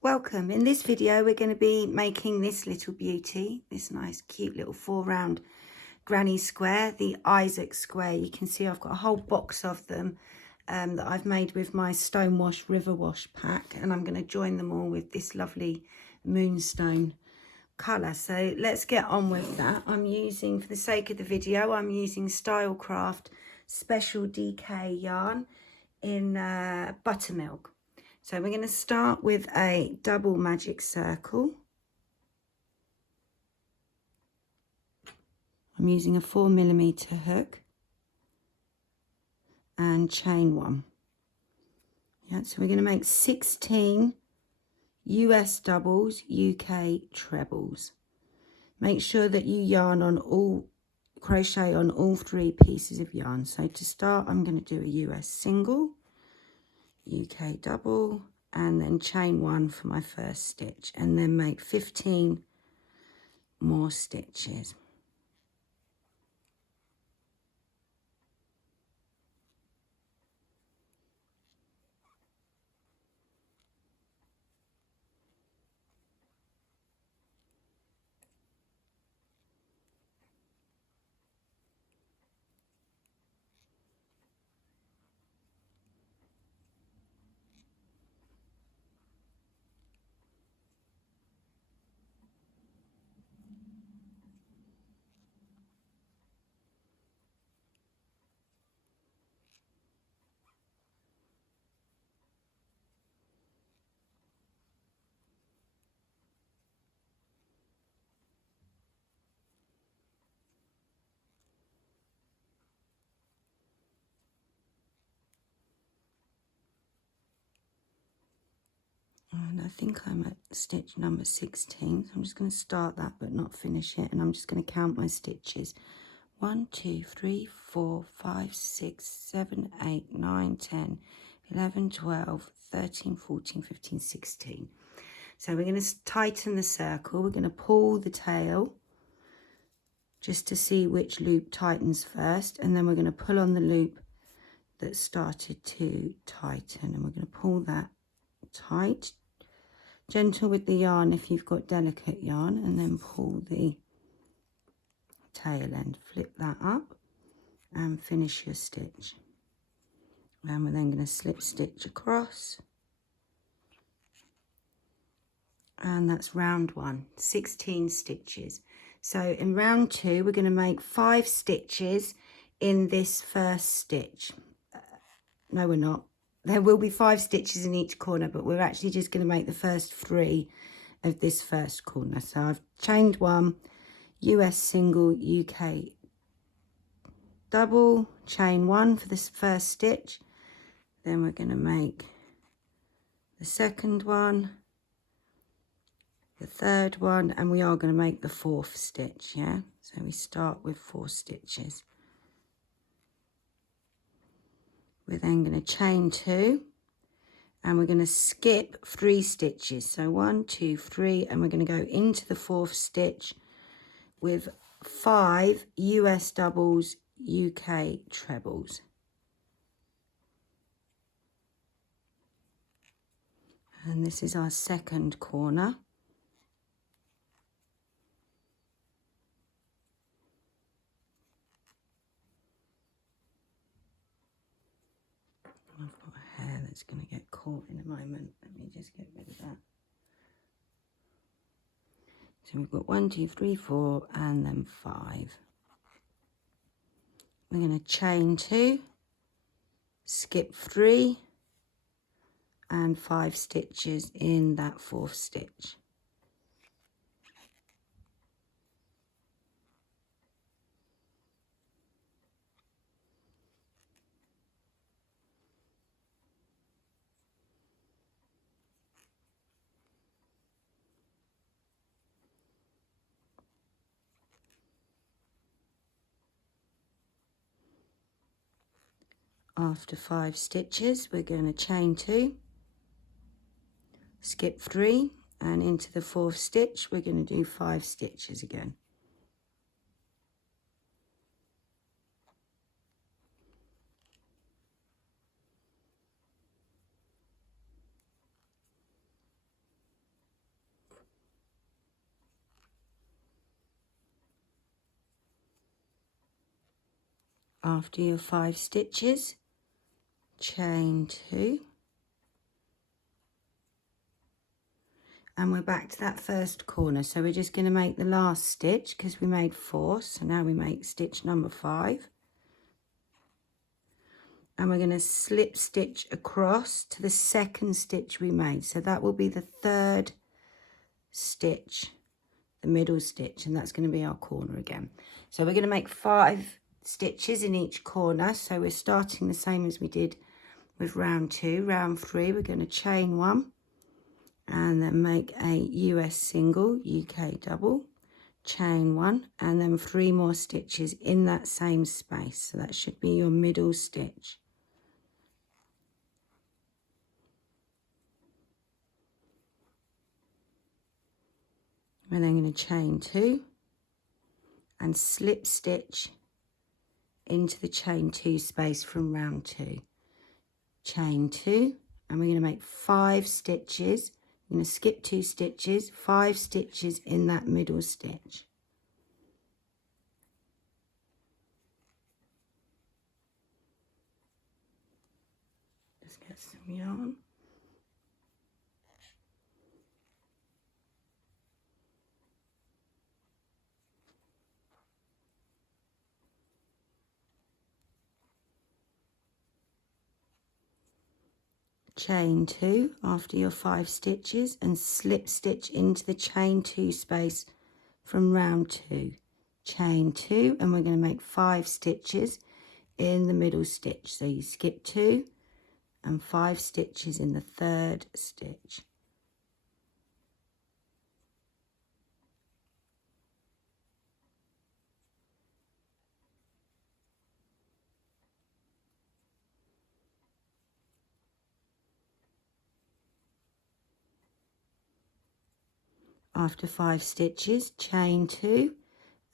Welcome. In this video we're going to be making this little beauty, this nice cute little 4-round granny square, the Isaac square. You can see I've got a whole box of them that I've made with my stone wash river wash pack, and I'm going to join them all with this lovely moonstone colour. So let's get on with that. I'm using, for the sake of the video, I'm using Stylecraft Special DK yarn in buttermilk. So we're going to start with a double magic circle. I'm using a 4mm hook and chain 1. Yeah, so we're going to make 16 US doubles, UK trebles. Make sure that you yarn on crochet on all 3 pieces of yarn. So to start, I'm going to do a US single, UK double, and then chain 1 for my first stitch, and then make 15 more stitches. And I think I'm at stitch number 16, so I'm just going to start that but not finish it, and I'm just going to count my stitches. 1, 2, 3, 4, 5, 6, 7, 8, 9, 10, 11, 12, 13, 14, 15, 16. So we're going to tighten the circle. We're going to pull the tail just to see which loop tightens first, and then we're going to pull on the loop that started to tighten, and we're going to pull that tight, gentle with the yarn if you've got delicate yarn, and then pull the tail end, flip that up and finish your stitch. And we're then going to slip stitch across, and that's round 1, 16 stitches. So in round 2 we're going to make 5 stitches in this first stitch. No, we're not. There will be 5 stitches in each corner, but we're actually just going to make the first 3 of this first corner. So I've chained 1, US single, UK double, chain 1 for this first stitch. Then we're going to make the second one, the third one, and we are going to make the 4th stitch. Yeah, so we start with 4 stitches. We're then going to chain 2, and we're going to skip 3 stitches. So 1, 2, 3, and we're going to go into the 4th stitch with 5 US doubles, UK trebles. And this is our second corner. I've got a hair that's going to get caught in a moment. Let me just get rid of that. So we've got 1, 2, 3, 4, and then 5. We're going to chain 2, skip 3, and 5 stitches in that 4th stitch. After 5 stitches, we're going to chain 2, skip 3, and into the 4th stitch, we're going to do 5 stitches again. After your 5 stitches, chain 2, and we're back to that first corner. So we're just going to make the last stitch because we made 4, so now we make stitch number 5, and we're going to slip stitch across to the second stitch we made. So that will be the third stitch, the middle stitch, and that's going to be our corner again. So we're going to make 5 stitches in each corner. So we're starting the same as we did with round 2. Round 3, we're going to chain 1 and then make a US single, UK double, chain 1, and then 3 more stitches in that same space. So that should be your middle stitch. We're then going to chain 2 and slip stitch into the chain 2 space from round 2. Chain 2, and we're going to make 5 stitches. I'm going to skip 2 stitches, 5 stitches in that middle stitch. Just get some yarn. Chain 2 after your 5 stitches and slip stitch into the chain 2 space from round 2. Chain 2, and we're going to make 5 stitches in the middle stitch. So you skip 2 and 5 stitches in the third stitch. After 5 stitches, chain 2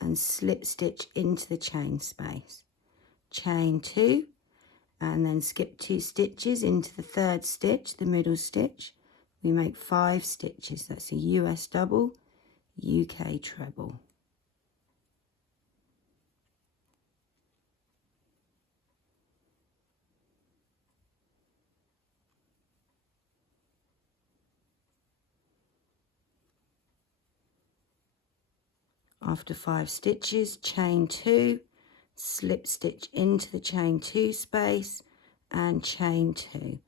and slip stitch into the chain space. Chain 2 and then skip 2 stitches into the third stitch, the middle stitch. We make 5 stitches. That's a US double, UK treble. After 5 stitches, chain 2, slip stitch into the chain 2 space and chain 2.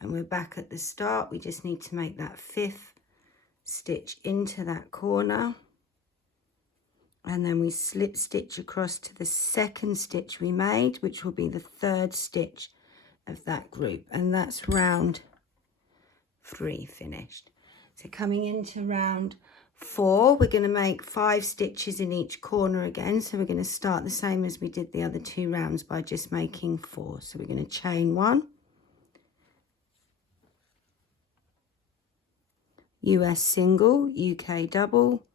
And we're back at the start. We just need to make that 5th stitch into that corner. And then we slip stitch across to the second stitch we made, which will be the third stitch of that group. And that's round 3 finished. So coming into round 4, we're going to make 5 stitches in each corner again. So we're going to start the same as we did the other 2 rounds by just making 4. So we're going to chain 1, US single, UK double,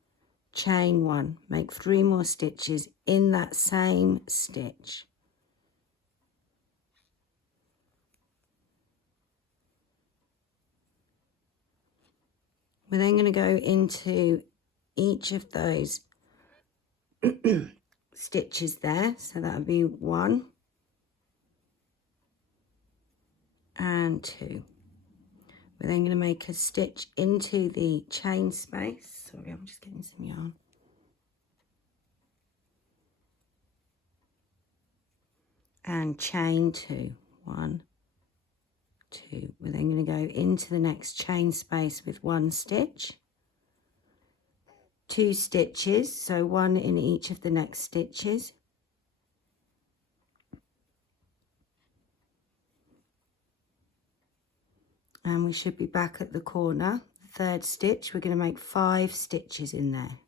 chain 1, make 3 more stitches in that same stitch. We're then going to go into each of those stitches there. So that would be 1 and 2. We're then going to make a stitch into the chain space. Sorry, I'm just getting some yarn. And chain 2. 1, 2. We're then going to go into the next chain space with 1 stitch. 2 stitches, so 1 in each of the next stitches. And we should be back at the corner. The third stitch, we're going to make 5 stitches in there.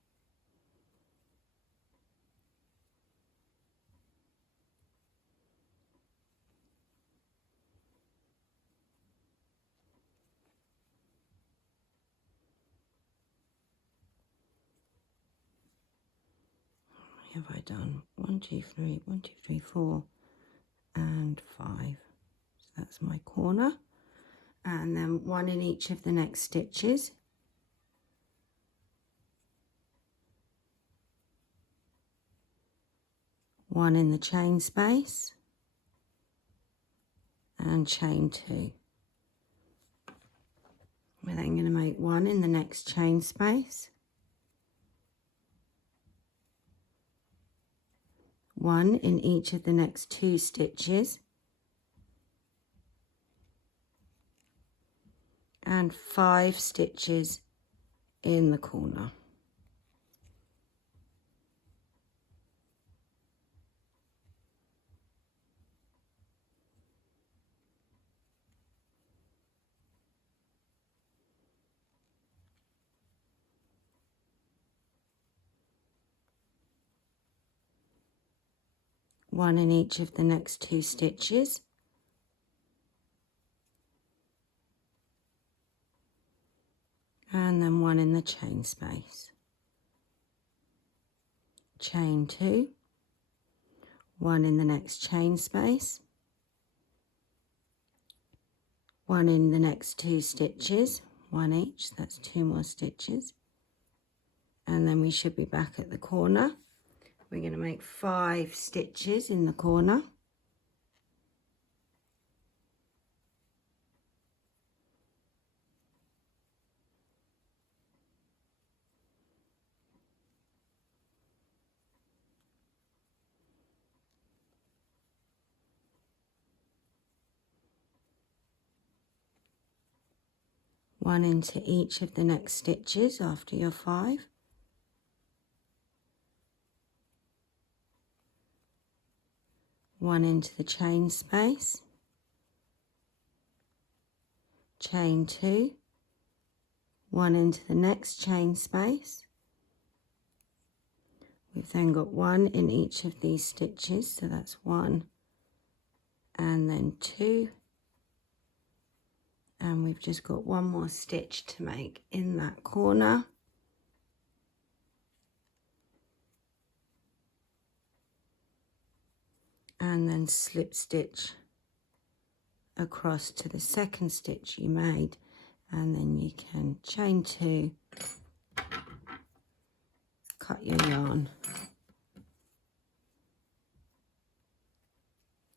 What have I done? 1, 2, 3, 1, 2, 3, 4 and 5. So that's my corner. And then 1 in each of the next stitches. 1 in the chain space, and chain 2. We're then going to make 1 in the next chain space, 1 in each of the next 2 stitches, and 5 stitches in the corner. One in each of the next 2 stitches, and then 1 in the chain space. Chain 2, 1 in the next chain space, 1 in the next 2 stitches, 1 each, that's 2 more stitches, and then we should be back at the corner. We're going to make 5 stitches in the corner. One into each of the next stitches after your 5. One into the chain space, chain 2, 1 into the next chain space. We've then got 1 in each of these stitches, so that's 1 and then 2, and we've just got 1 more stitch to make in that corner. And then slip stitch across to the second stitch you made, and then you can chain 2, cut your yarn,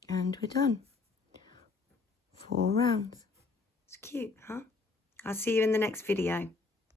and we're done. 4 rounds. It's cute, huh? I'll see you in the next video.